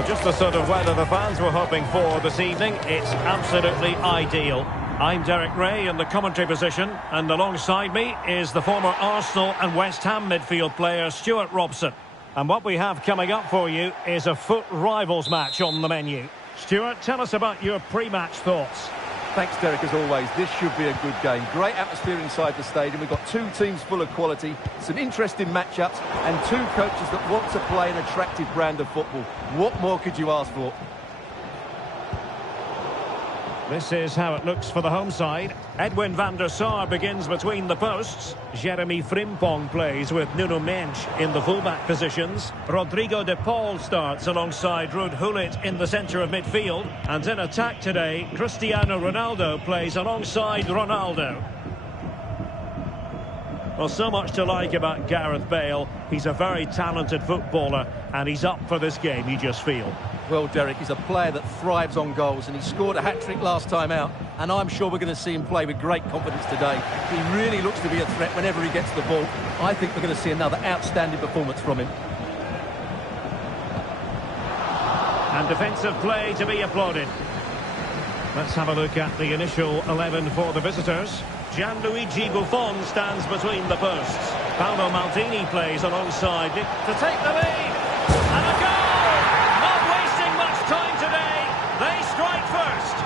Well, just the sort of weather the fans were hoping for this evening. It's absolutely ideal. I'm Derek Ray in the commentary position, and alongside me is the former Arsenal and West Ham midfield player Stuart Robson. And what we have coming up for you is a foot rivals match on the menu. Stuart, tell us about your pre-match thoughts. Thanks, Derek, as always. This should be a good game. Great atmosphere inside the stadium. We've got two teams full of quality, some interesting matchups, and two coaches that want to play an attractive brand of football. What more could you ask for? This is how it looks for the home side. Edwin van der Sar begins between the posts. Jeremy Frimpong plays with Nuno Mendes in the fullback positions. Rodrigo de Paul starts alongside Ruud Gullit in the centre of midfield. And in attack today, Cristiano Ronaldo plays alongside Ronaldo. Well, so much to like about Gareth Bale. He's a very talented footballer, and he's up for this game, you just feel. Well, Derek, he's a player that thrives on goals, and he scored a hat-trick last time out, and I'm sure we're going to see him play with great confidence today. He really looks to be a threat whenever he gets the ball. I think we're going to see another outstanding performance from him. And defensive play to be applauded. Let's have a look at the initial 11 for the visitors. Gianluigi Buffon stands between the posts. Paolo Maldini plays alongside it to take the lead. And a goal! Not wasting much time today. They strike first.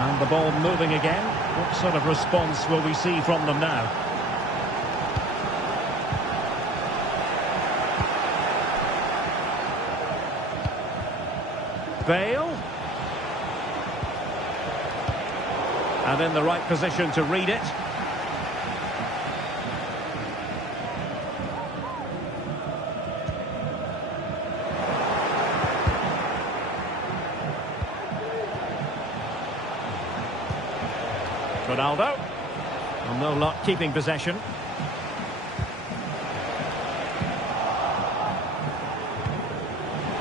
And the ball moving again. What sort of response will we see from them now? Bale. And in the right position to read it. Ronaldo. And no luck keeping possession.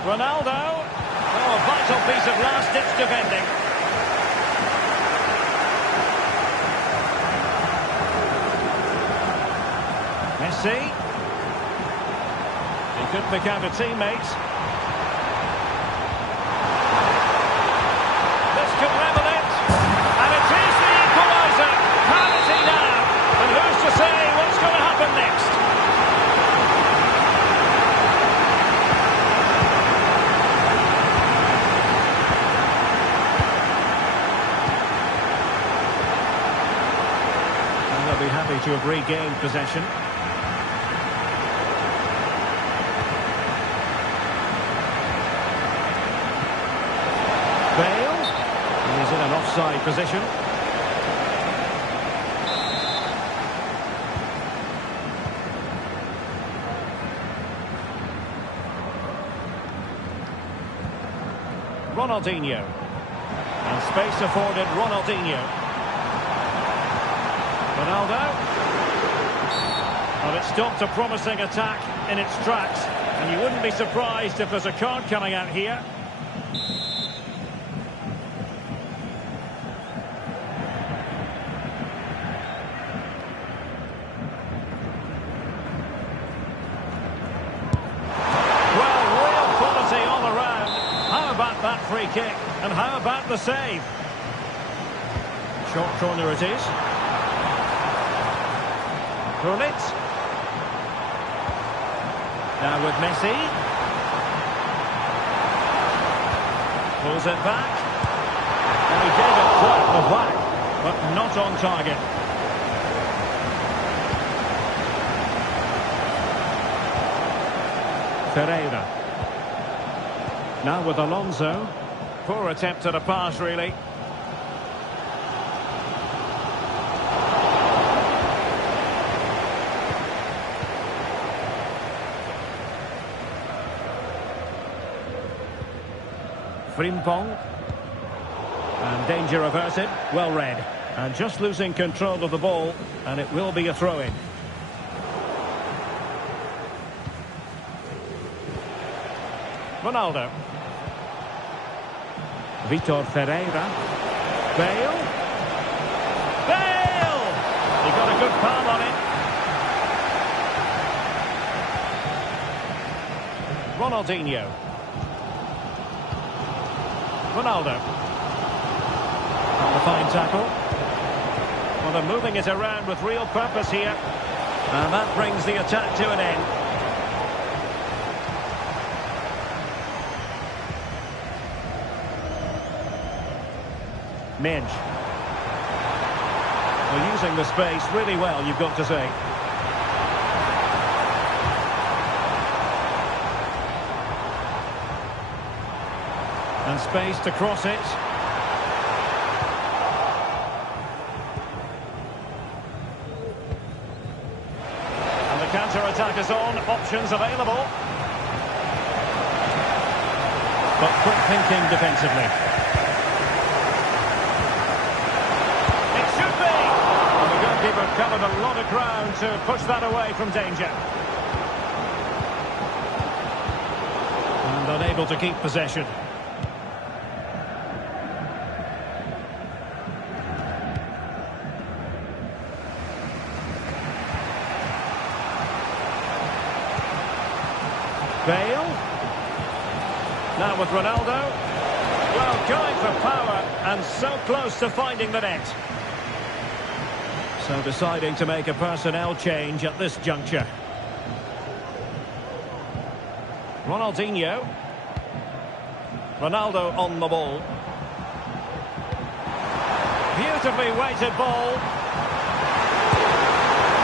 Ronaldo. Oh, a vital piece of last-ditch defending. Messi. He could pick out a teammate. This could level it. And it is the equaliser. Penalty now. And who's to say what's going to happen next? And they'll be happy to have regained possession. Bale, he's in an offside position. Ronaldinho. And space afforded Ronaldinho. Ronaldo. Well, it stopped a promising attack in its tracks. And you wouldn't be surprised if there's a card coming out here. That free kick, and how about the save? Short corner it is. Gullit. Now with Messi. Pulls it back. And he gave it quite a whack, but not on target. Ferreira. Now with Alonso. Poor attempt at a pass, really. Frimpong. And danger averted. Well read. And just losing control of the ball. And it will be a throw-in. Ronaldo. Vitor Ferreira. Bale. Bale! He got a good palm on it. Ronaldinho. Ronaldo. And a fine tackle. Well, they're moving it around with real purpose here. And that brings the attack to an end. Minge. Well, using the space really well, you've got to say. And space to cross it. And the counter-attack is on. Options available. But quick thinking defensively. It should be! And the goalkeeper covered a lot of ground to push that away from danger. And unable to keep possession. Bale. Now with Ronaldo. Well, going for power and so close to finding the net. So deciding to make a personnel change at this juncture. Ronaldinho. Ronaldo on the ball. Beautifully weighted ball.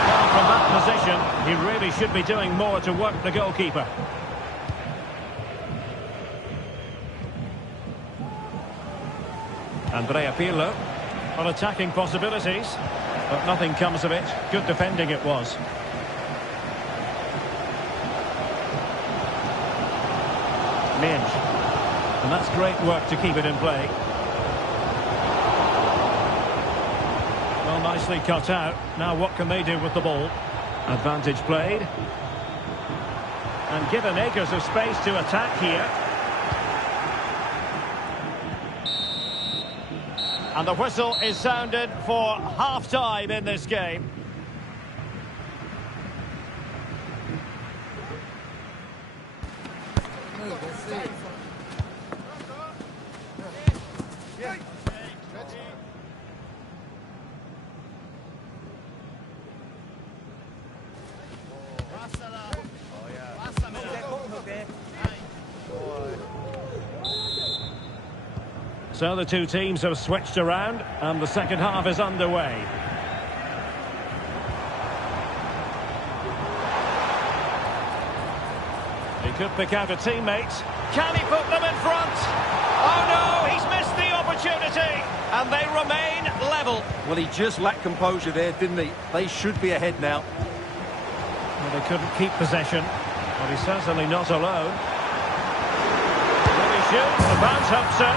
Well, from that position, he really should be doing more to work the goalkeeper. Andrea Pirlo on attacking possibilities, but nothing comes of it. Good defending it was. Minge. And that's great work to keep it in play. Well, nicely cut out. Now what can they do with the ball? Advantage played. And given acres of space to attack here. And the whistle is sounded for half-time in this game. So the two teams have switched around and the second half is underway. He could pick out a teammate. Can he put them in front? Oh no, he's missed the opportunity and they remain level. Well, he just lacked composure there, didn't he? They should be ahead now. Well, they couldn't keep possession, but he's certainly not alone. Will he shoot? The fans hope so.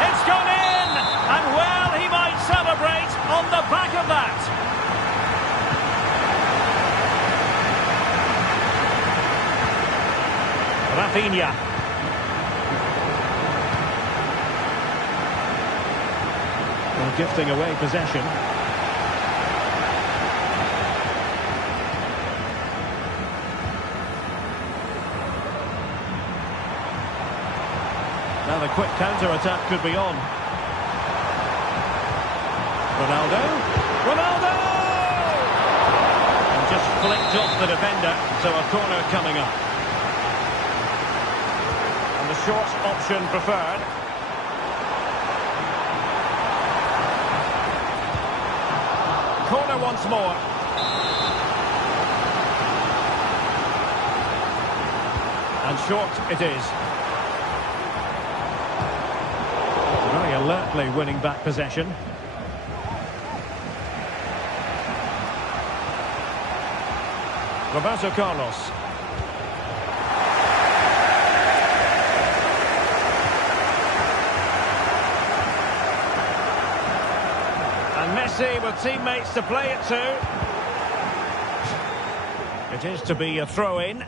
It's gone in! And well, he might celebrate on the back of that. Rafinha. Well, gifting away possession. Now the quick counter-attack could be on. Ronaldo. Ronaldo! And just flicked off the defender, so a corner coming up. And the short option preferred. Corner once more. And short it is. Very alertly winning back possession. Roberto Carlos. And Messi with teammates to play it to. It is to be a throw-in.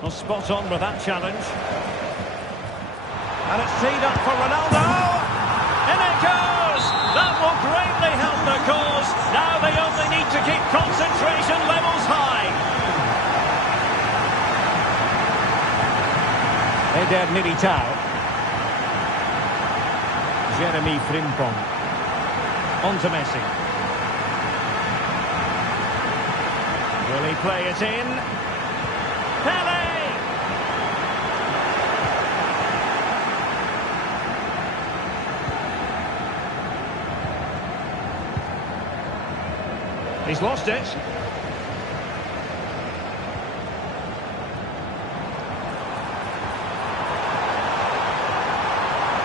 Well, spot on with that challenge. And it's teed up for Ronaldo. In it goes! That will greatly help the cause. Now they only need to keep concentration levels high. Eder Militao. Jeremy Frimpong. On to Messi. Will he play it in? Pele! He's lost it.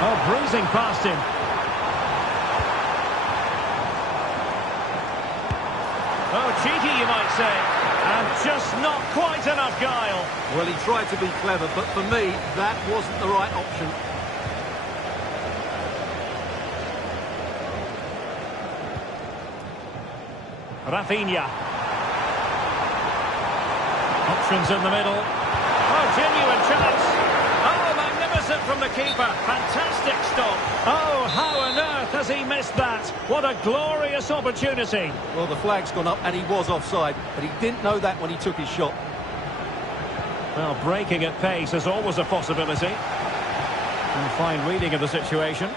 Oh, breezing past him. Oh, cheeky, you might say. And just not quite enough guile. Well, he tried to be clever, but for me, that wasn't the right option. Rafinha. Options in the middle. Oh, genuine chance. Oh, magnificent from the keeper. Fantastic stop. Oh, how on earth has he missed that? What a glorious opportunity. Well, the flag's gone up and he was offside, but he didn't know that when he took his shot. Well, breaking at pace is always a possibility. And fine reading of the situation.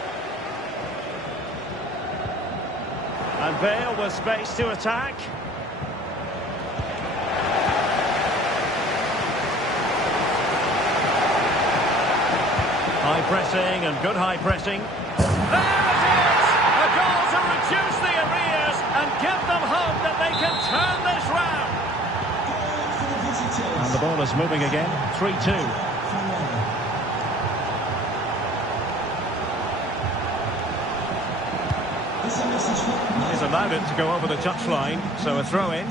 And Bale with space to attack. High pressing and good high pressing. There it is! A goal to reduce the arrears and give them hope that they can turn this round. And the ball is moving again. 3-2. He's allowed it to go over the touchline, so a throw-in.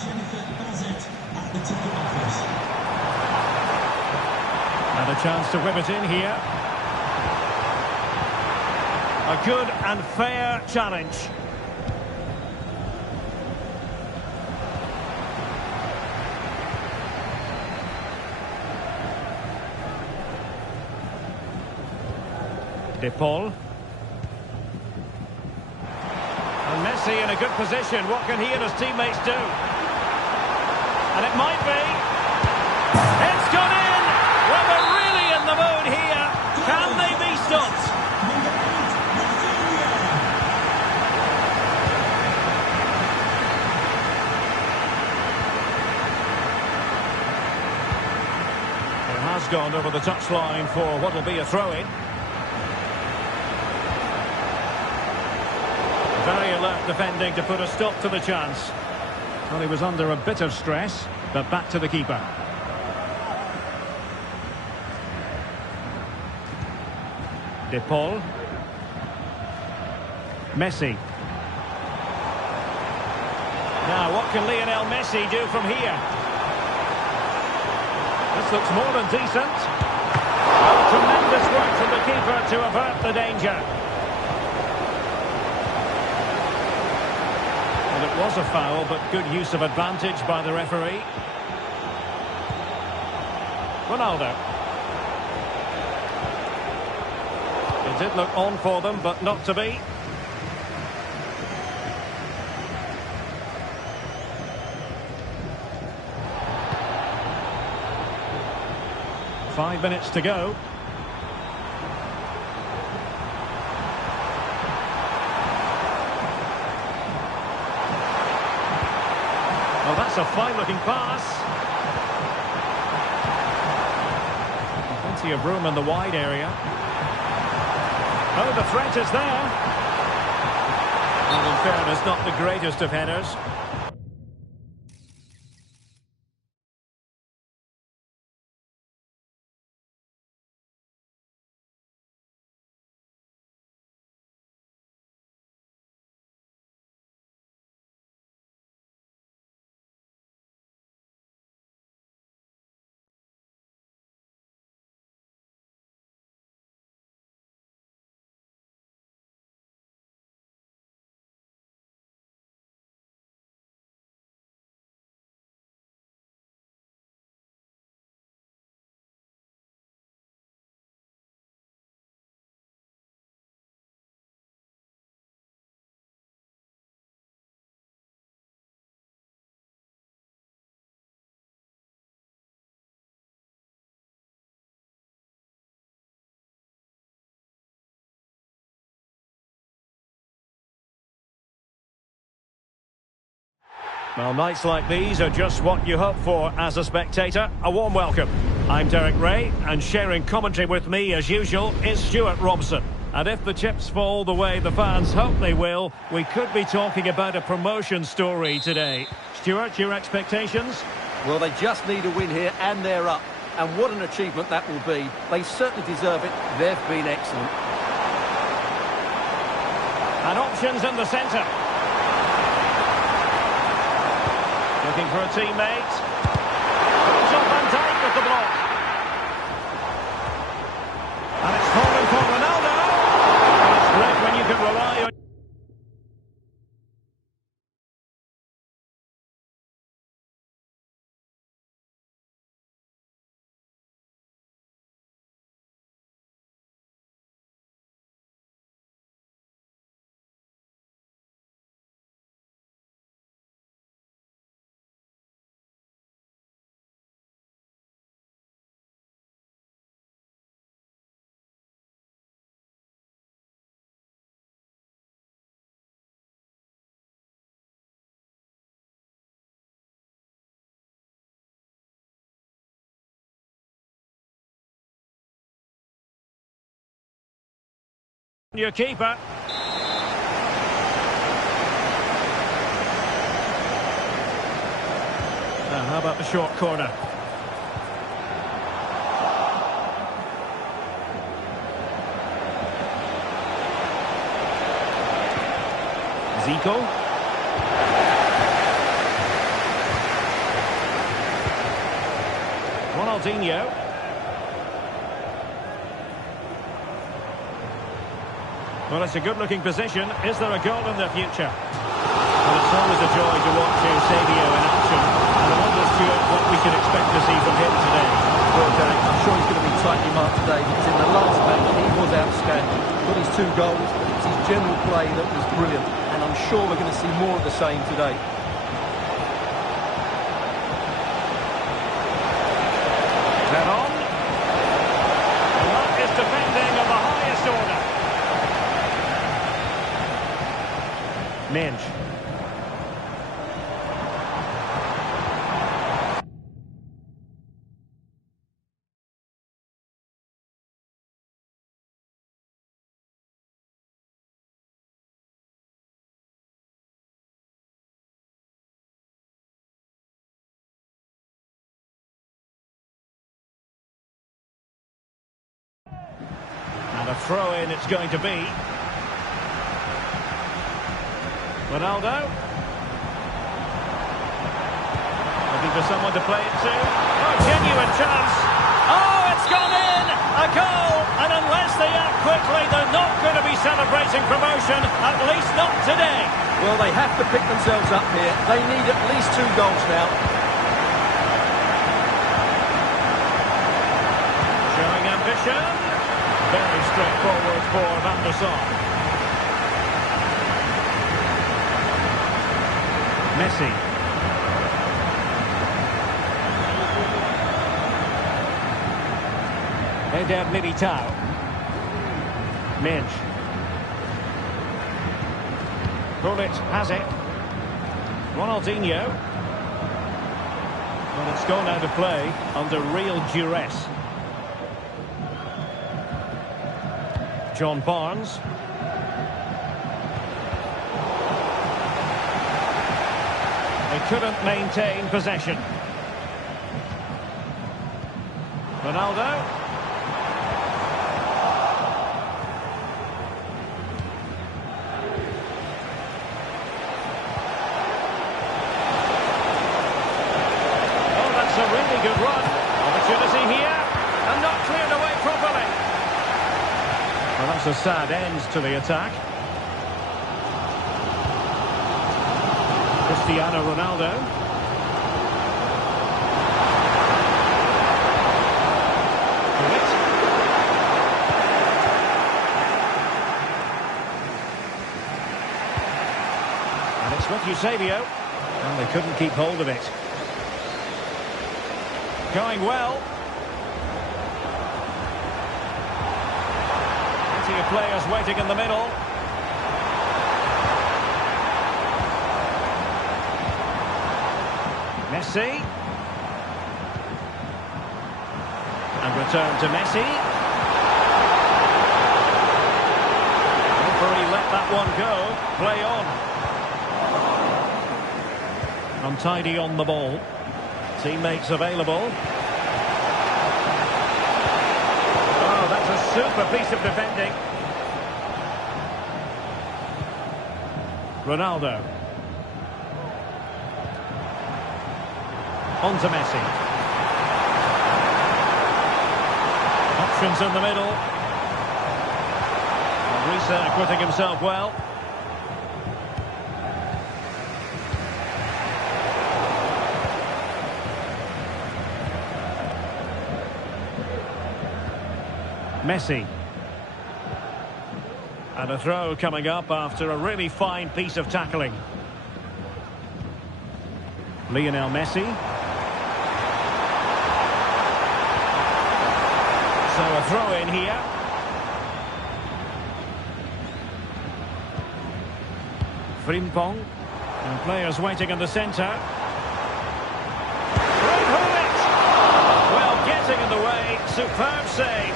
And a chance to whip it in here. A good and fair challenge. De Paul. And Messi in a good position. What can he and his teammates do? And it might be. It's gone in! Well, they're really in the mood here. Can they be stopped? It has gone over the touchline for what will be a throw-in. Very alert defending to put a stop to the chance. Well, he was under a bit of stress, but back to the keeper. De Paul. Messi. Now, what can Lionel Messi do from here? This looks more than decent. Oh, tremendous work from the keeper to avert the danger. It was a foul, but good use of advantage by the referee. Ronaldo. It did look on for them, but not to be. Five minutes to go. Well, that's a fine-looking pass. Plenty of room in the wide area. Oh, the threat is there. And in fairness, not the greatest of headers. Well, nights like these are just what you hope for as a spectator. A warm welcome. I'm Derek Ray, and sharing commentary with me, as usual, is Stuart Robson. And if the chips fall the way the fans hope they will, we could be talking about a promotion story today. Stuart, your expectations? Well, they just need a win here, and they're up. And what an achievement that will be. They certainly deserve it. They've been excellent. And options in the centre. Looking for a teammate. Virgil van Dijk with the block. And it's falling for Ronaldo. And it's great when you can rely on... Your keeper. Now, how about the short corner? Zico. Ronaldinho. Well, it's a good-looking position. Is there a goal in the future? Well, it's always a joy to watch Eusebio in action. And I wonder, Stuart, what we can expect to see from him today. Well, Derek, I'm sure he's going to be tightly marked today because in the last match he was outstanding. Got his 2 goals, but it's his general play that was brilliant. And I'm sure we're going to see more of the same today. That on. And that is defending of the highest order. Minge. And a throw-in it's going to be. Ronaldo. Looking for someone to play it to. Oh, genuine chance. Oh, it's gone in! A goal! And unless they act quickly, they're not going to be celebrating promotion, at least not today. Well, they have to pick themselves up here. They need at least 2 goals now. Showing ambition. Very straightforward for Van der Sar. Messi. Eder Militao. Minge. Bullet has it. Ronaldinho. Well, it's gone out of play under real duress. John Barnes. They couldn't maintain possession. Ronaldo. Oh, that's a really good run. Opportunity here, and not cleared away properly. Well, that's a sad end to the attack. Cristiano Ronaldo. And it's with Eusebio. And they couldn't keep hold of it. Going well. Plenty of players waiting in the middle. Messi. And return to Messi. Referee let that one go. Play on. Untidy on the ball. Teammates available. Oh, that's a super piece of defending. Ronaldo. On to Messi. Options in the middle. Risa acquitting himself well. Messi. And a throw coming up after a really fine piece of tackling. Lionel Messi. So a throw in here. Frimpong. And players waiting in the centre. Well, getting in the way. Superb save.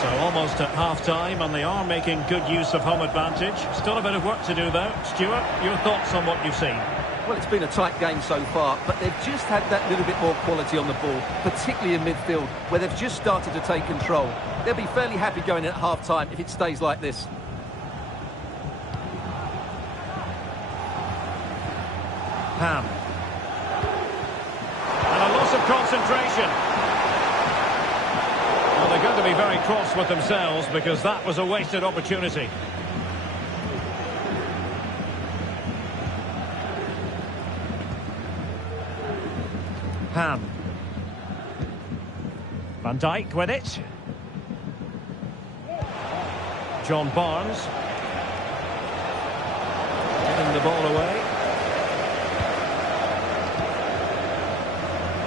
So almost at half-time, and they are making good use of home advantage. Still a bit of work to do, though. Stuart, your thoughts on what you've seen? Well, it's been a tight game so far, but they've just had that little bit more quality on the ball, particularly in midfield, where they've just started to take control. They'll be fairly happy going in at half-time if it stays like this. Ham. And a loss of concentration. Well, they're going to be very cross with themselves because that was a wasted opportunity. Ham. Van Dijk with it. John Barnes. Giving the ball away.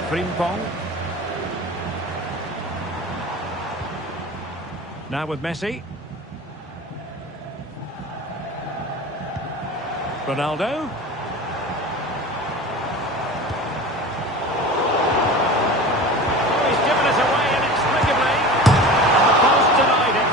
Frimpong. Now with Messi. Ronaldo. He's given it away inexplicably. And the post denied him.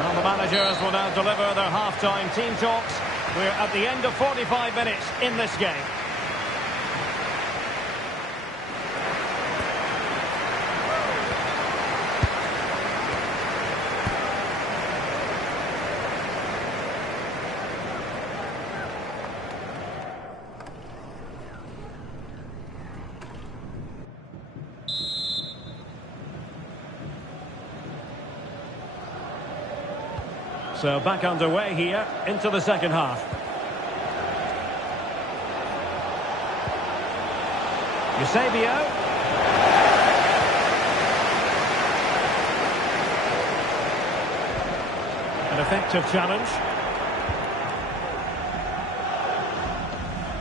And the managers will now deliver their half-time team talks. We're at the end of 45 minutes in this game. So back underway here into the second half. Eusebio. An effective challenge.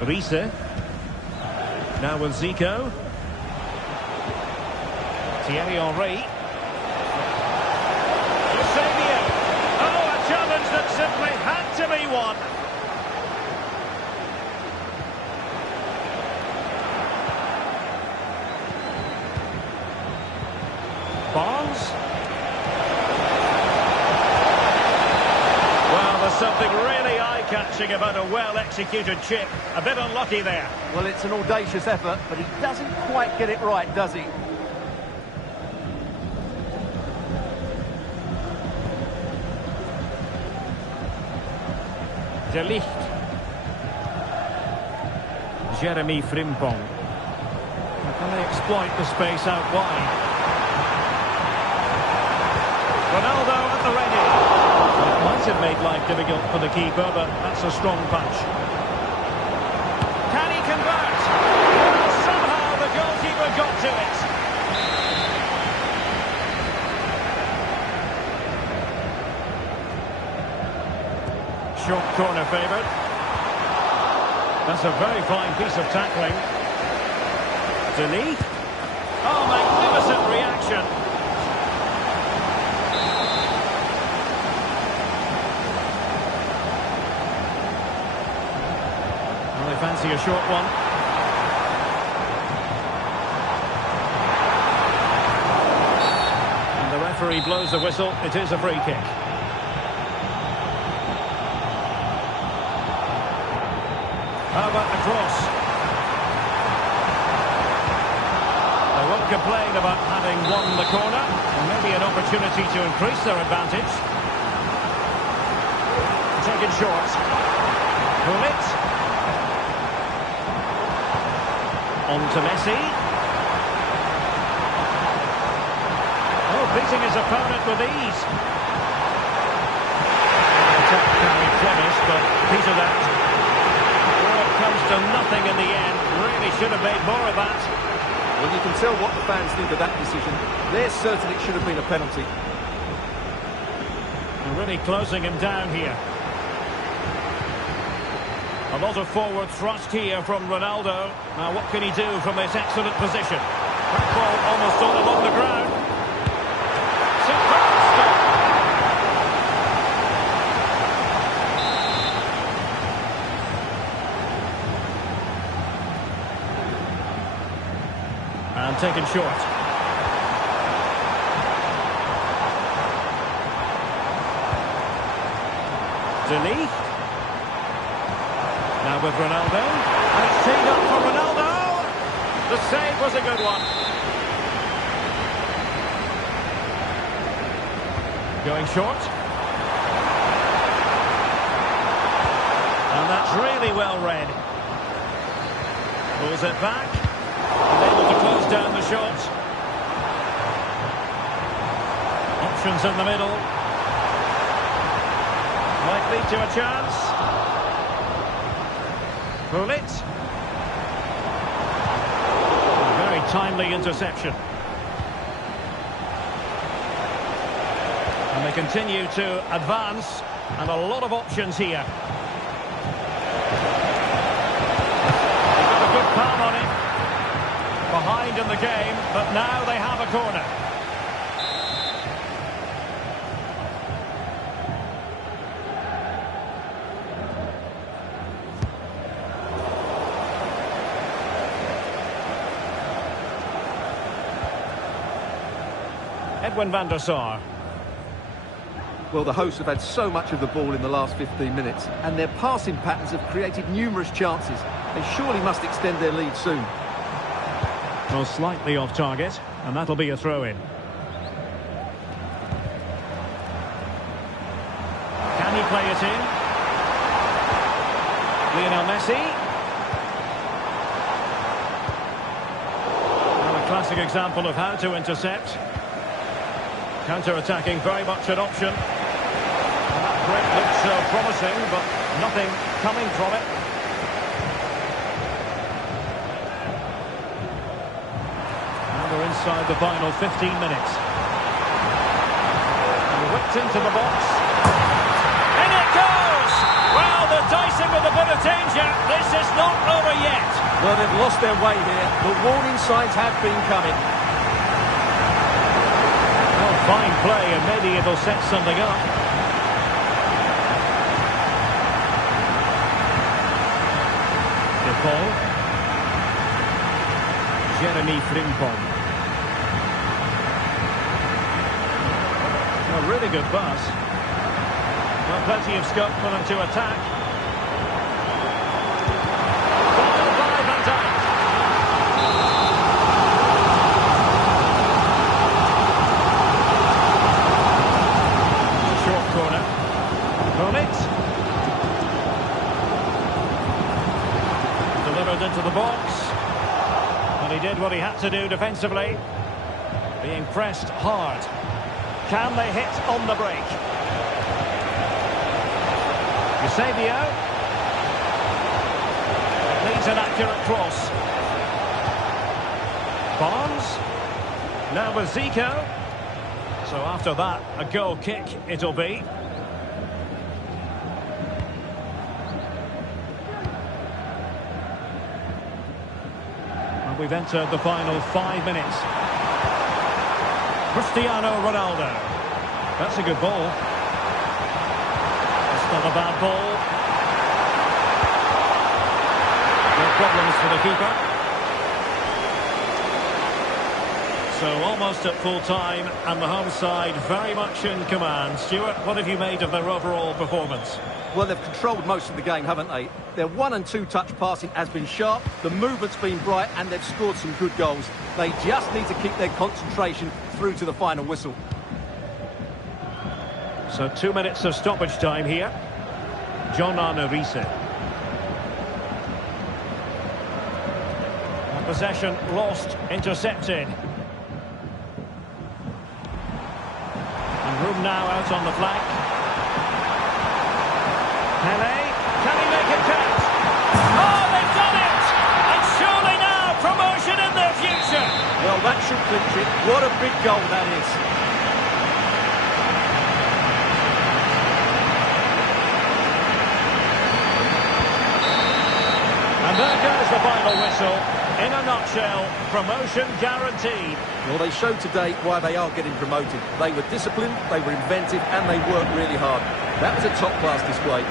Risa. Now with Zico. Thierry Henry. Eusebio. Oh, a challenge that simply had to be won. Barnes. Well, there's something really eye-catching about a well-executed chip. A bit unlucky there. Well, it's an audacious effort, but he doesn't quite get it right, does he? De Ligt. Jeremy Frimpong. Can they exploit the space out wide? Ronaldo at the ready. It might have made life difficult for the keeper, but that's a strong punch. Can he convert? Well, somehow the goalkeeper got to it. Short corner favoured. That's a very fine piece of tackling. De Ligt. Oh, magnificent reaction. fancy a short one. And the referee blows the whistle. It is a free kick. How about the cross? They won't complain about having won the corner. And maybe an opportunity to increase their advantage. Taken short. Pull it. On to Messi. Oh, beating his opponent with ease. The attack can be finished, but petered out. Oh, it comes to nothing in the end. Really should have made more of that. Well, you can tell what the fans think of that decision. They're certain it should have been a penalty. And really closing him down here. A lot of forward thrust here from Ronaldo. Now what can he do from this excellent position? That ball almost all along the ground. Superb stop. And taken short. De Ligt. Now with Ronaldo, and it's teed up for Ronaldo. The save was a good one. Going short. And that's really well read. Pulls it back. And able to close down the shot. Options in the middle. Might lead to a chance. Pull it. A very timely interception. And they continue to advance, and a lot of options here. They got a good palm on it. Behind in the game, but now they have a corner. Edwin van der Sar. Well, the hosts have had so much of the ball in the last 15 minutes, and their passing patterns have created numerous chances. They surely must extend their lead soon. Well, slightly off target, and that'll be a throw-in. Can he play it in? Lionel Messi. Well, a classic example of how to intercept. Counter-attacking, very much an option. And that break looks promising, but nothing coming from it. Now we're inside the final 15 minutes. And whipped into the box. In it goes! Well, they're dicing with a bit of danger. This is not over yet. Well, they've lost their way here. The warning signs have been coming. Fine play, and maybe it'll set something up. De Paul. Jeremy Frimpong. A really good pass. Well, plenty of scope for them to attack. Followed by Van Dijk. Corner. Pull it. Delivered into the box. And he did what he had to do defensively. Being pressed hard. Can they hit on the break? Eusebio. It needs an accurate cross. Barnes. Now with Zico. So after that, a goal kick it'll be. And we've entered the final 5 minutes. Cristiano Ronaldo. That's a good ball. That's not a bad ball. problems for the keeper. So almost at full time, and the home side very much in command. Stuart, what have you made of their overall performance? Well, they've controlled most of the game, haven't they? Their 1- and 2-touch passing has been sharp, the movement's been bright, and they've scored some good goals. They just need to keep their concentration through to the final whistle. So 2 minutes of stoppage time here. John Arnarise. Possession lost, intercepted. And room now out on the flank. Pele, can he make it count? Oh, they've done it! And surely now promotion in their future. Well, that should clinch it. What a big goal that is. And there goes the final whistle. In a nutshell, promotion guaranteed. Well, they showed today why they are getting promoted. They were disciplined, they were inventive, and they worked really hard. That was a top-class display.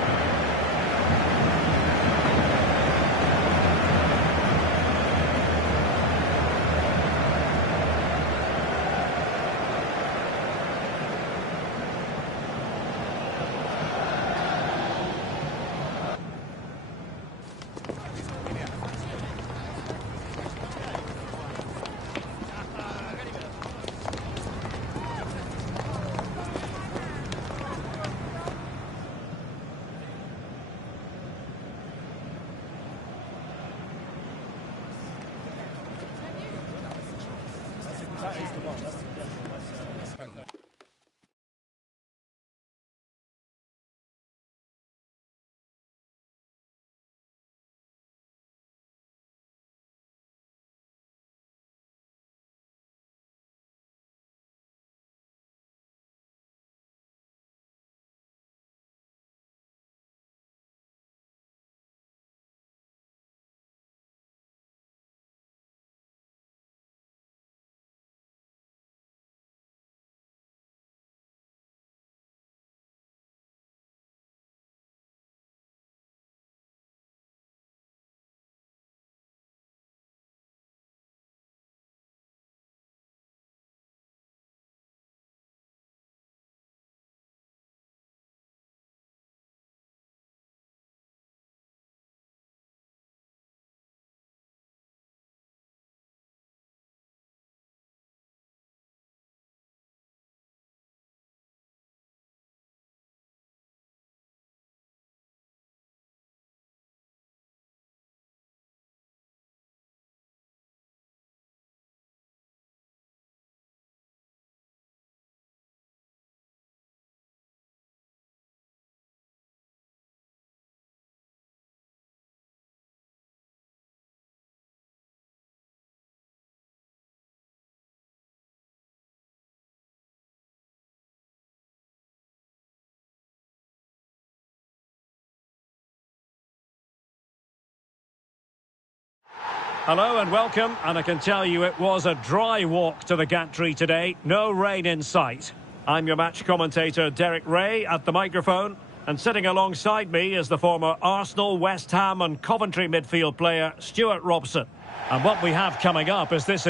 Hello and welcome, and I can tell you it was a dry walk to the gantry today. No rain in sight. I'm your match commentator Derek Ray at the microphone, and sitting alongside me is the former Arsenal, West Ham and Coventry midfield player Stuart Robson. And what we have coming up is this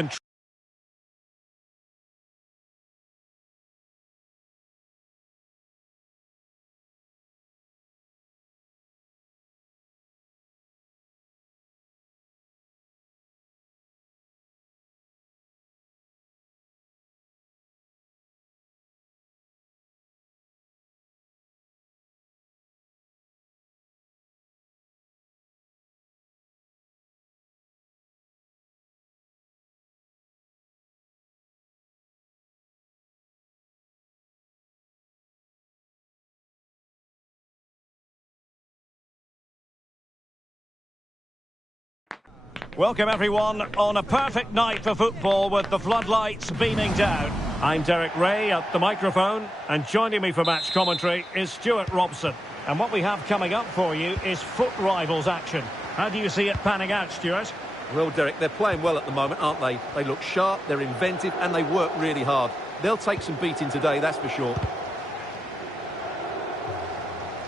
Welcome everyone on a perfect night for football with the floodlights beaming down. I'm Derek Ray at the microphone, and joining me for match commentary is Stuart Robson. And what we have coming up for you is foot rivals action. How do you see it panning out, Stuart? Well, Derek, they're playing well at the moment, aren't they? They look sharp, they're inventive, and they work really hard. They'll take some beating today, that's for sure.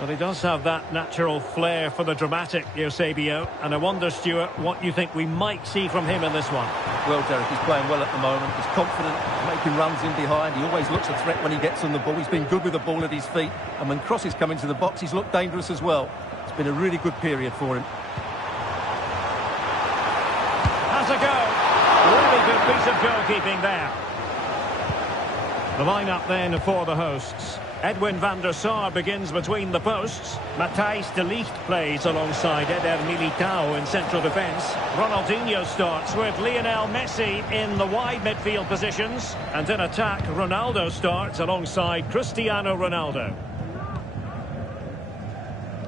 Well, he does have that natural flair for the dramatic, Eusebio. And I wonder, Stuart, what you think we might see from him in this one. Well, Derek, he's playing well at the moment. He's confident, making runs in behind. He always looks a threat when he gets on the ball. He's been good with the ball at his feet. And when crosses come into the box, he's looked dangerous as well. It's been a really good period for him. Has a go. Really good piece of goalkeeping there. The lineup then for the hosts. Edwin van der Sar begins between the posts. Matthijs de Ligt plays alongside Eder Militao in central defence. Ronaldinho starts with Lionel Messi in the wide midfield positions. And in attack, Ronaldo starts alongside Cristiano Ronaldo.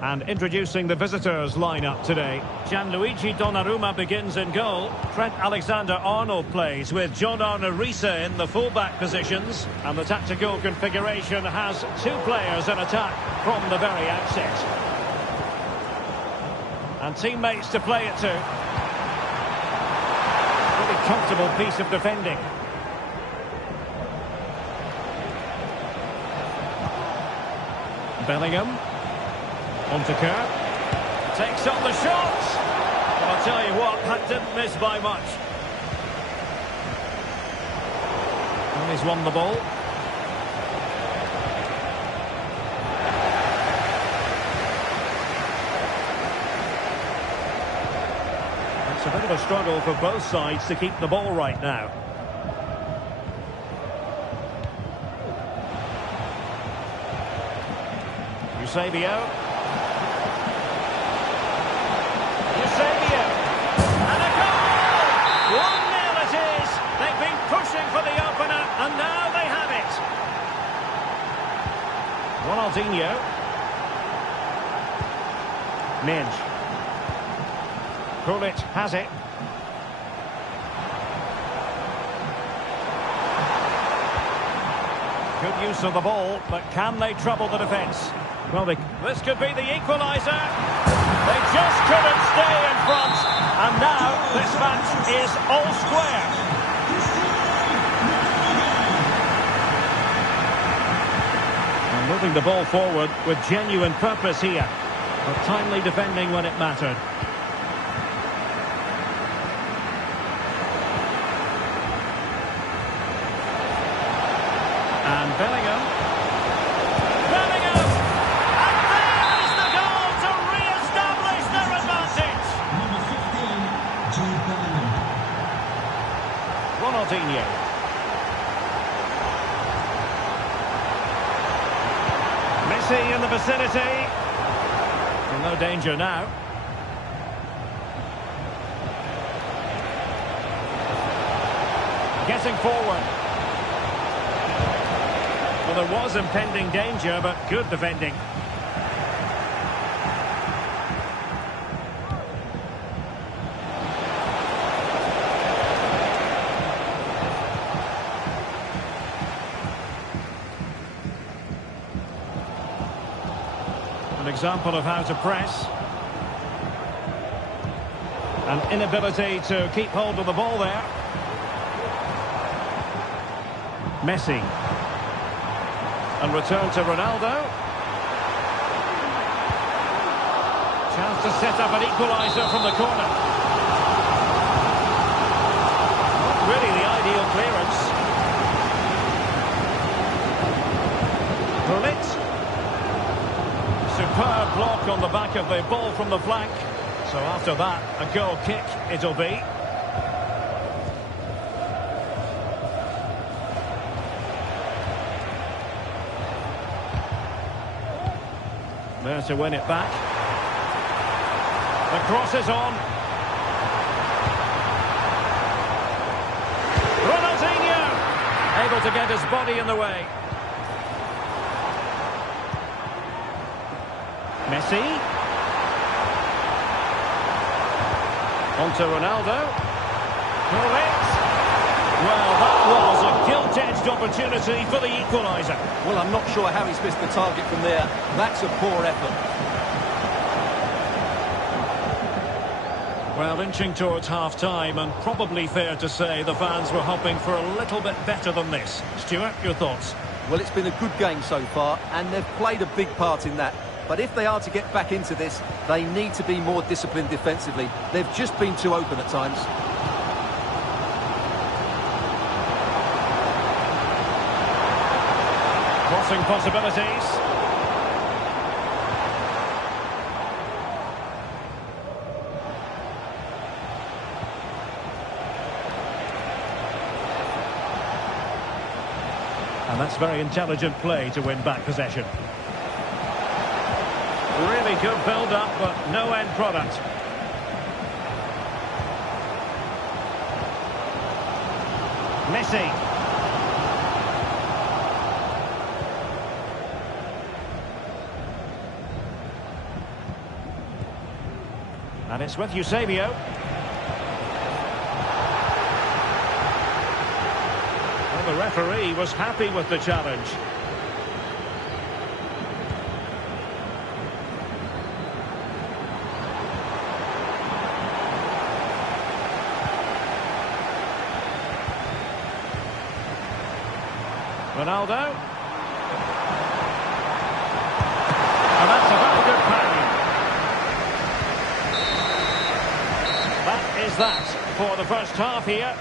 And introducing the visitors' lineup today. Gianluigi Donnarumma begins in goal. Trent Alexander-Arnold plays with John Arne Riise in the full-back positions. And the tactical configuration has two players in attack from the very outset. And teammates to play it to. Really comfortable piece of defending. Bellingham. On to Kerr. Takes on the shot. But I'll tell you what, that didn't miss by much. And he's won the ball. It's a bit of a struggle for both sides to keep the ball right now. Eusebio. And a goal! 1-0 it is. They've been pushing for the opener, and now they have it. Ronaldinho. Minge. Gullit has it. Good use of the ball, but can they trouble the defence? Well, this could be the equaliser. They just couldn't stay in front, and now this match is all square. And moving the ball forward with genuine purpose here, but timely defending when it mattered. And Bellingham. Ronaldinho. Messi in the vicinity. Well, no danger now. Getting forward. Well, there was impending danger, but good defending. An example of how to press. An inability to keep hold of the ball there. Messi. And return to Ronaldo. Chance to set up an equaliser from the corner. Not really the ideal clearance. Gullit. Superb block on the back of the ball from the flank. So after that, a goal kick it'll be. There to win it back. The cross is on. Ronaldinho! Able to get his body in the way. Messi. On to Ronaldo. Correct. Well, that was a gilt-edged opportunity for the equaliser. Well, I'm not sure how he's missed the target from there. That's a poor effort. Well, inching towards half-time, and probably fair to say the fans were hoping for a little bit better than this. Stuart, your thoughts? Well, it's been a good game so far, and they've played a big part in that. But if they are to get back into this, they need to be more disciplined defensively. They've just been too open at times. Crossing possibilities. And that's very intelligent play to win back possession. Really good build-up, but no end product. Messi. And it's with Eusebio. Well, the referee was happy with the challenge. Ronaldo. And that's a very good parry. That is that for the first half here.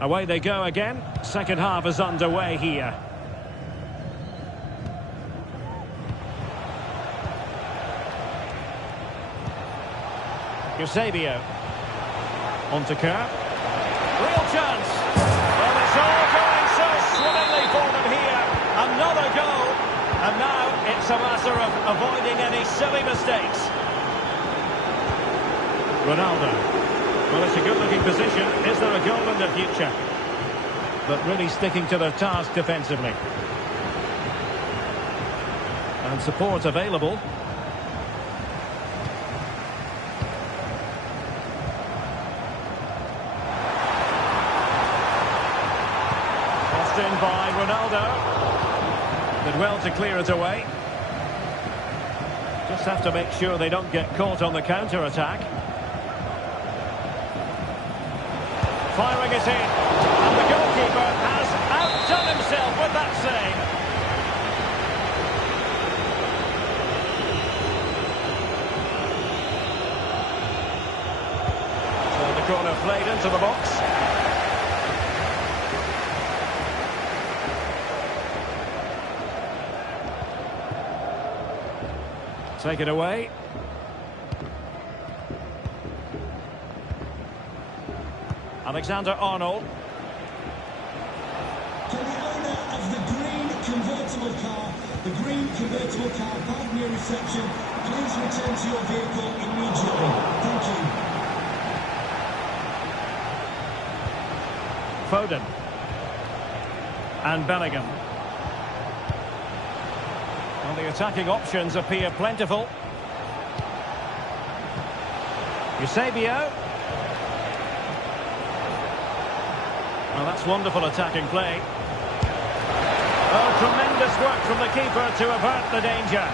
Away they go again. Second half is underway here. Eusebio. On to Kerr. Real chance. Well, it's all going so swimmingly for them here. Another goal. And now it's a matter of avoiding any silly mistakes. Ronaldo. Well, it's a good-looking position. Is there a goal in the future? But really sticking to their task defensively. And support available. Crossed in by Ronaldo. Did well to clear it away. Just have to make sure they don't get caught on the counter-attack. Firing it in, and the goalkeeper has outdone himself with that save. So the corner played into the box. Take it away. Alexander-Arnold. To the owner of the green convertible car, pardon your reception, please return to your vehicle immediately. Thank you. Foden. And Bellingham. Well, the attacking options appear plentiful. Eusebio. Well, that's wonderful attacking play. Oh, tremendous work from the keeper to avert the danger.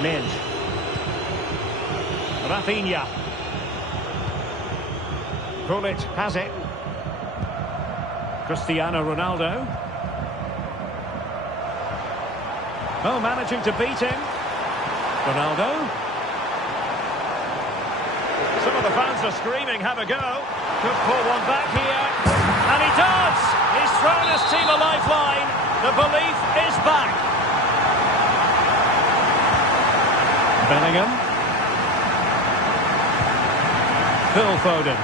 Minge. Rafinha. Gullit has it. Cristiano Ronaldo. Oh, managing to beat him. Ronaldo. Some of the fans are screaming, have a go. Could pull one back here. And he does! He's thrown his team a lifeline. The belief is back. Bellingham. Phil Foden.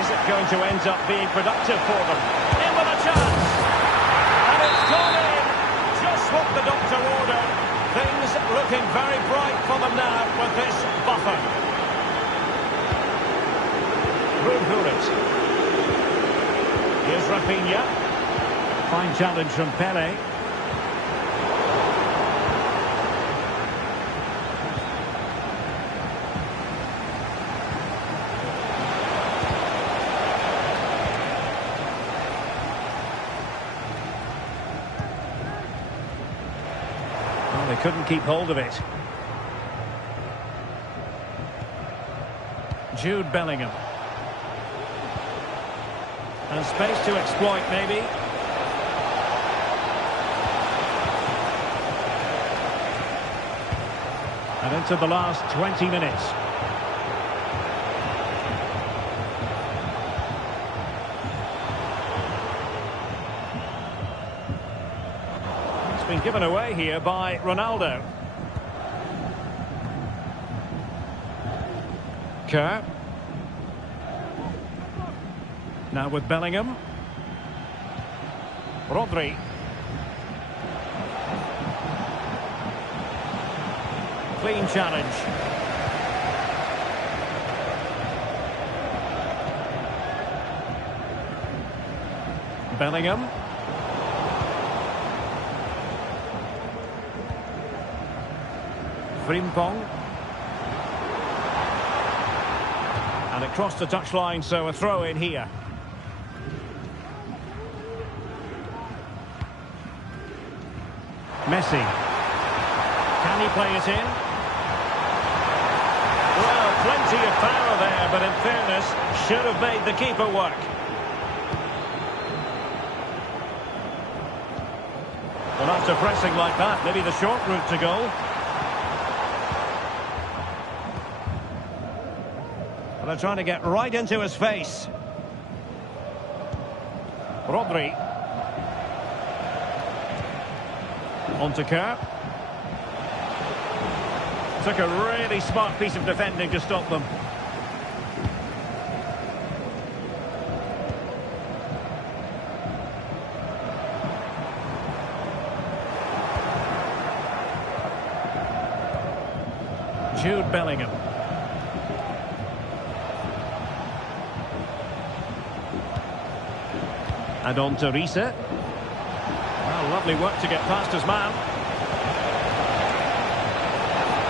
Is it going to end up being productive for them? In with a chance. with this buffer. Rudhurit. Here's Rafinha. Fine challenge from Pele. Well, they couldn't keep hold of it. Jude Bellingham. And space to exploit, maybe. And into the last 20 minutes. It's been given away here by Ronaldo. Kerr. Now with Bellingham. Rodri. Clean challenge. Bellingham. Frimpong. And it crossed the touchline, so a throw in here. Messi. Can he play it in? Well, plenty of power there, but in fairness, should have made the keeper work. Well, after pressing like that, maybe the short route to goal. Well, they're trying to get right into his face. Rodri. On to Kerr. Took a really smart piece of defending to stop them. Jude Bellingham. And on to Riese. Well, lovely work to get past his man.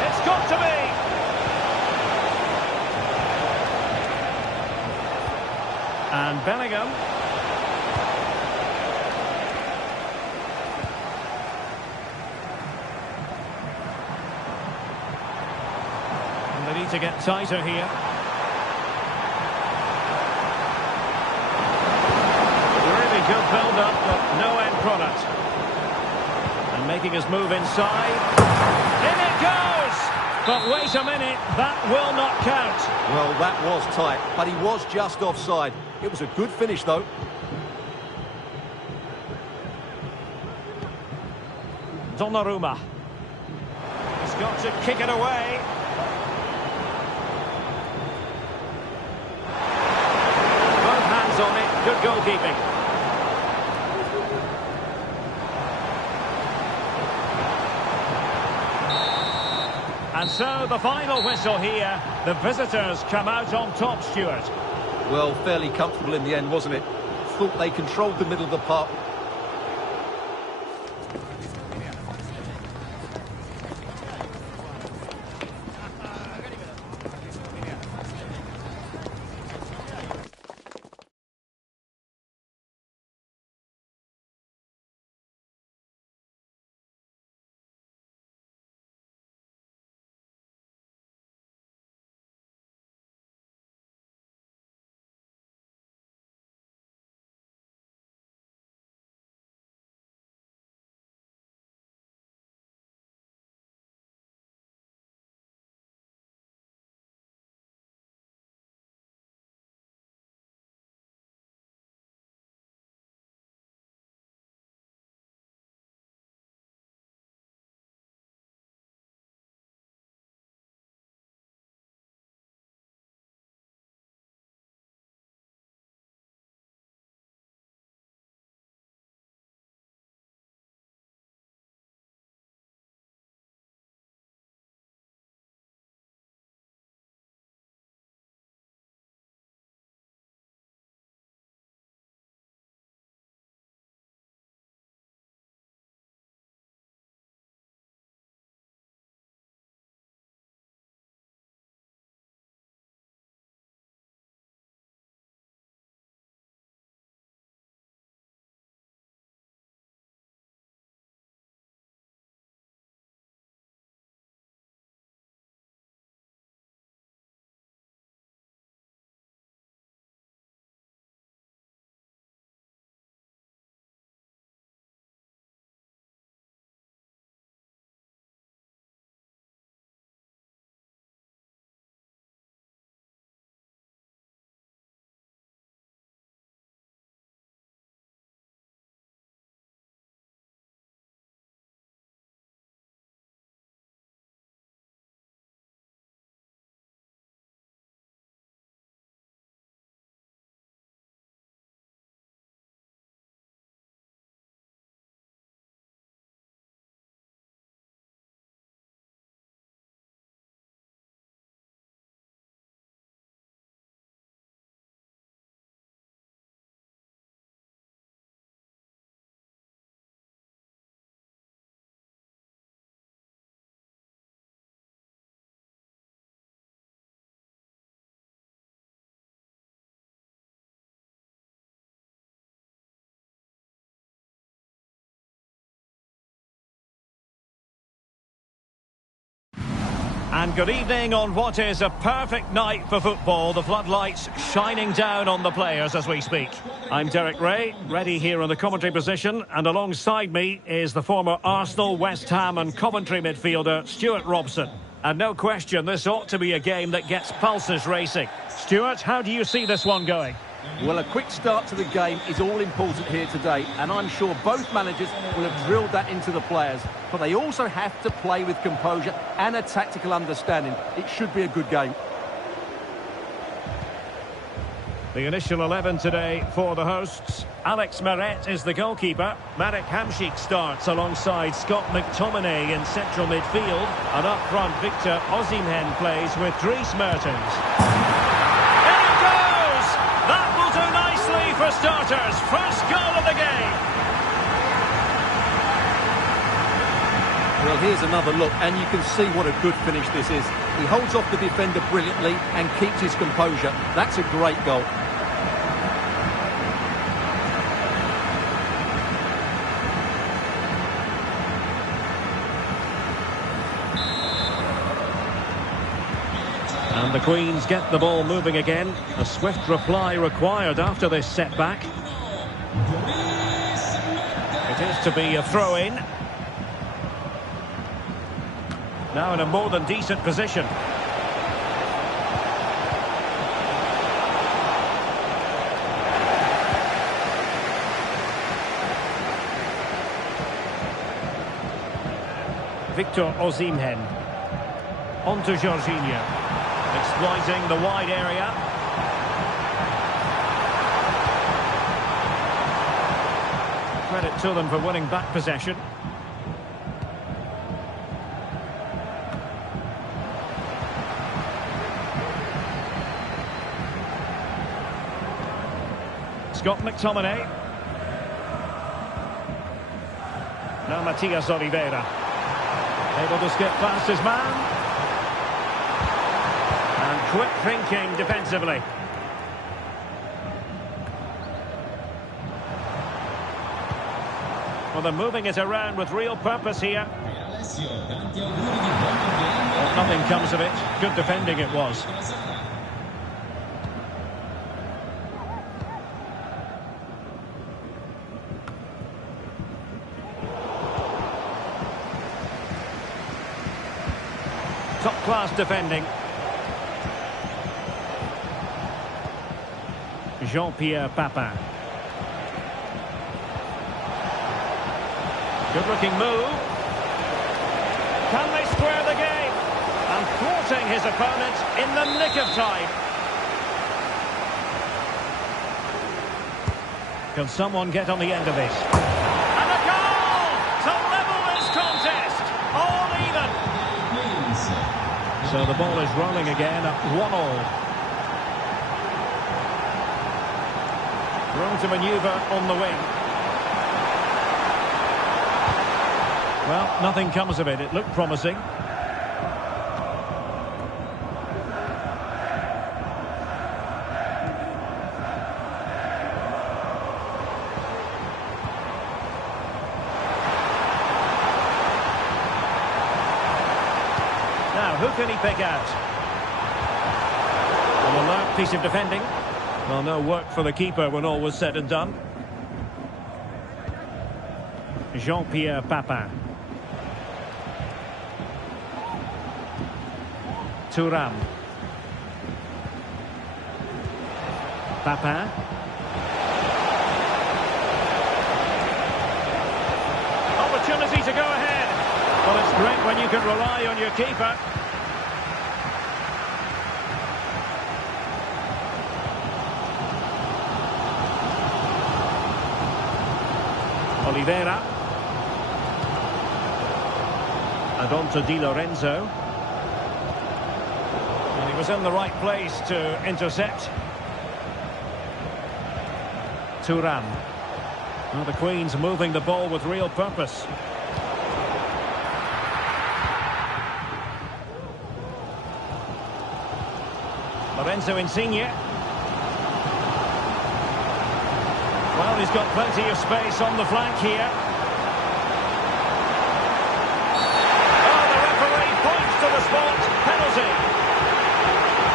It's got to be! And Bellingham. And they need to get tighter here. Really good build-up, but no end product. And making his move inside. In it goes! But wait a minute, that will not count. Well, that was tight, but he was just offside. It was a good finish, though. Donnarumma. He's got to kick it away. Both hands on it, good goalkeeping. And so the final whistle here. The visitors come out on top, Stuart. Well, fairly comfortable in the end, wasn't it? Thought they controlled the middle of the park. And good evening on what is a perfect night for football. The floodlights shining down on the players as we speak. I'm Derek Ray, ready here in the commentary position, and alongside me is the former Arsenal, West Ham and Coventry midfielder Stuart Robson. And no question, this ought to be a game that gets pulses racing. Stuart, how do you see this one going? Well, a quick start to the game is all important here today, and I'm sure both managers will have drilled that into the players. But they also have to play with composure and a tactical understanding. It should be a good game. The initial 11 today for the hosts. Alex Meret is the goalkeeper. Marek Hamšík starts alongside Scott McTominay in central midfield. And up front, Victor Osimhen plays with Dries Mertens. In it goes! That will do nicely for starters. First goal of the game. Well, here's another look, and you can see what a good finish this is. He holds off the defender brilliantly and keeps his composure. That's a great goal. And the Queens get the ball moving again. A swift reply required after this setback. It is to be a throw-in. Now in a more than decent position. Victor Osimhen. On to Jorginho. Exploiting the wide area. Credit to them for winning back possession. Scott McTominay. Now Matias Oliveira. Able to skip past his man. Quick thinking defensively. Well, they're moving it around with real purpose here. Well, nothing comes of it. Good defending it was. Top-class defending. Jean-Pierre Papin. Good-looking move. Can they square the game? And thwarting his opponent in the nick of time. Can someone get on the end of this? And a goal to level this contest. All even. So the ball is rolling again at 1-1. Room to manoeuvre on the wing. Well, nothing comes of it. It looked promising. Now, who can he pick out? An alert piece of defending. Well, no work for the keeper when all was said and done. Jean-Pierre Papin. Thuram. Papin. Opportunity to go ahead. Well, it's great when you can rely on your keeper. Oliveira. And on to Di Lorenzo. And he was in the right place to intercept. Thuram. Well, the Queens moving the ball with real purpose. Lorenzo Insigne. Well, he's got plenty of space on the flank here. Oh, the referee points to the spot. Penalty.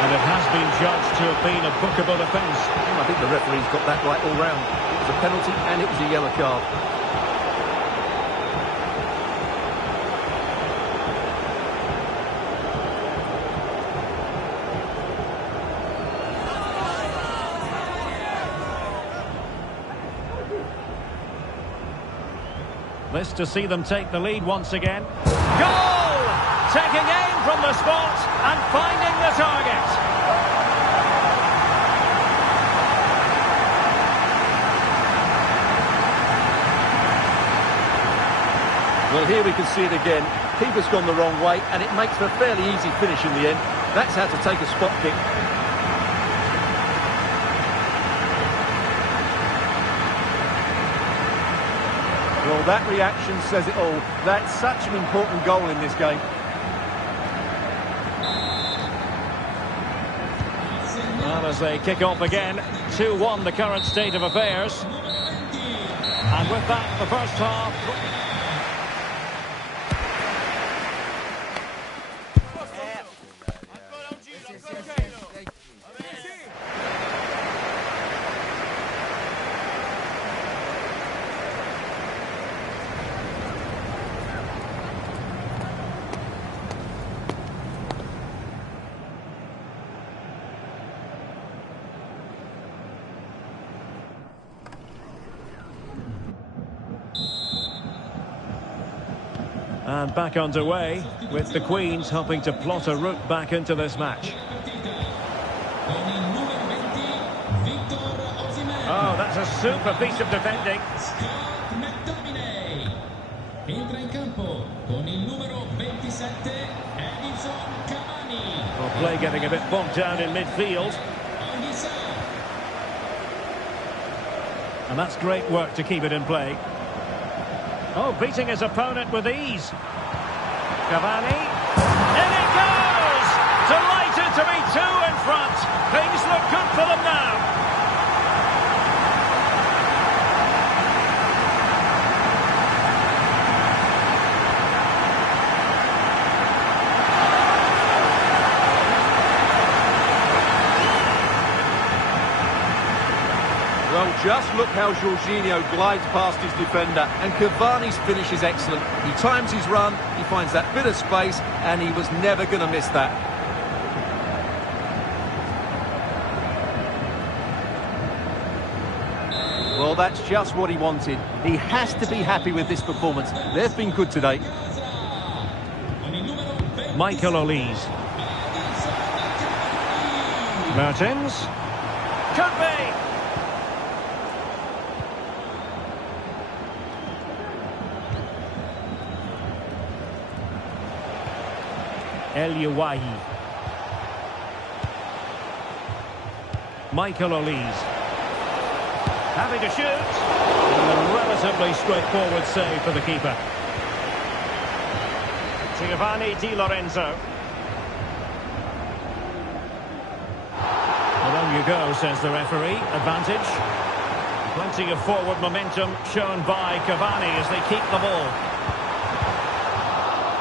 And it has been judged to have been a bookable offence. I think the referee's got that right all round. It was a penalty and it was a yellow card. This to see them take the lead once again. Goal! Taking aim from the spot and finding the target. Well, here we can see it again. Keeper's gone the wrong way and it makes for a fairly easy finish in the end. That's how to take a spot kick. Well, that reaction says it all. That's such an important goal in this game. Well, as they kick off again, 2-1 the current state of affairs. And with that, the first half... And back underway, with the Queens hoping to plot a route back into this match. Oh, that's a super piece of defending. Well, play getting a bit bogged down in midfield. And that's great work to keep it in play. Oh, beating his opponent with ease. Cavani. In it goes! Delighted to be two in front. Things look good for them now. Well, just look how Jorginho glides past his defender, and Cavani's finish is excellent. He times his run, he finds that bit of space, and he was never going to miss that. Well, that's just what he wanted. He has to be happy with this performance. They've been good today. Michael Olise. Mertens. Could be. El Youahi. Michael Olise. Having to shoot. And a relatively straightforward save for the keeper. Giovanni Di Lorenzo. Well, on you go, says the referee. Advantage. Plenty of forward momentum shown by Cavani as they keep the ball.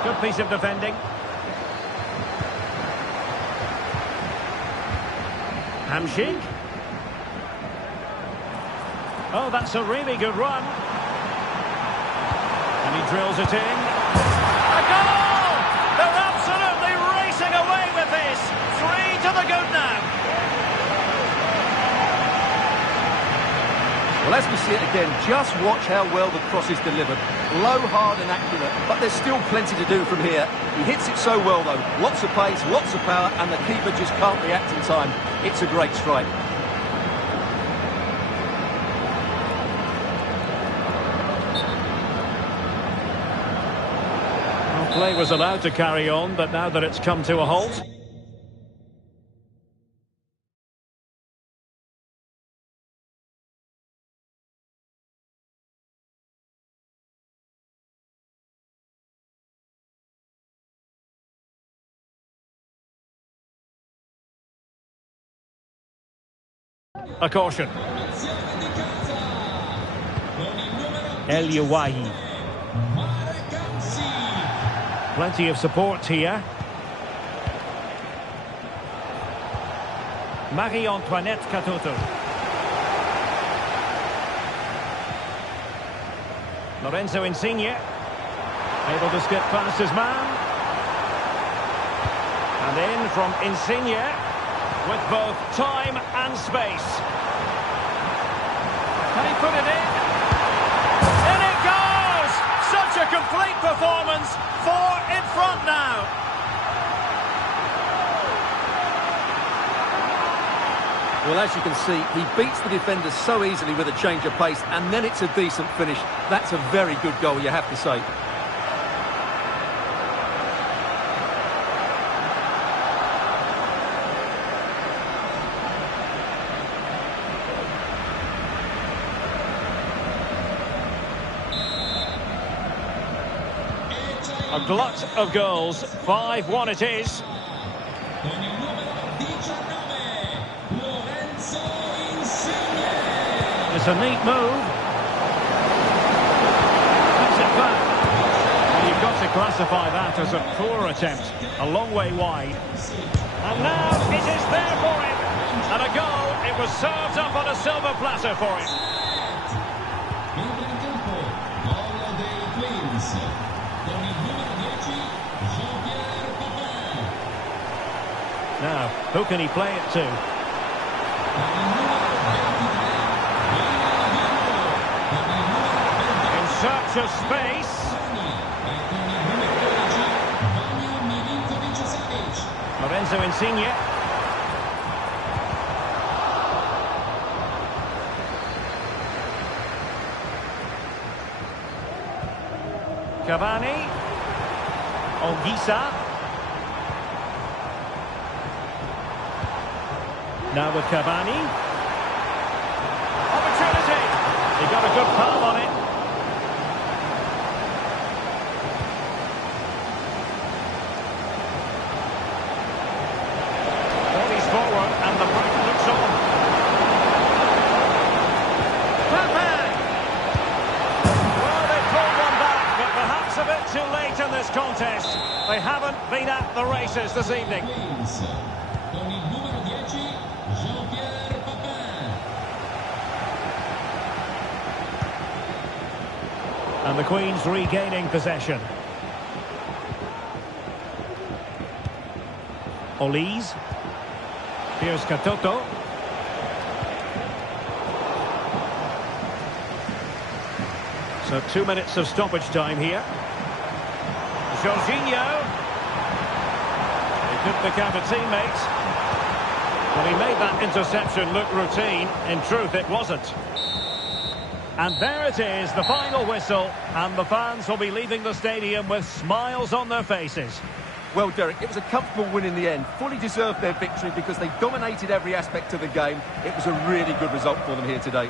Good piece of defending. Hamsik. Oh, that's a really good run. And he drills it in. A goal! They're absolutely racing away with this. 3 to the good now. Well, as we see it again, just watch how well the cross is delivered. Low, hard and accurate, but there's still plenty to do from here. He hits it so well, though. Lots of pace, lots of power, and the keeper just can't react in time. It's a great strike. Well, play was allowed to carry on, but now that it's come to a halt... A caution. El Youahi. Plenty of support here. Marie-Antoinette Katoto. Lorenzo Insigne. Able to skip past his man. And in from Insigne. With both time and space. Can he put it in? In it goes! Such a complete performance. 4 in front now. Well, as you can see, he beats the defender so easily with a change of pace, and then it's a decent finish. That's a very good goal, you have to say. A glut of goals. 5-1 it is. It's a neat move. That's it back. Well, you've got to classify that as a poor attempt. A long way wide. And now it is there for him. And a goal. It was served up on a silver platter for him. Now, who can he play it to? In search of space. Lorenzo Insigne. Cavani. Olgisa. Now with Cavani. Opportunity. He got a good palm on it. Bodies forward and the break looks on. Pepe! Well, they pulled one back, but perhaps a bit too late in this contest. They haven't been at the races this evening. And the Queen's regaining possession. Olise. Here's Katoto. So 2 minutes of stoppage time here. Jorginho. He couldn't pick out a teammate. Well, he made that interception look routine. In truth, it wasn't. And there it is, the final whistle, and the fans will be leaving the stadium with smiles on their faces. Well, Derek, it was a comfortable win in the end. Fully deserved their victory because they dominated every aspect of the game. It was a really good result for them here today.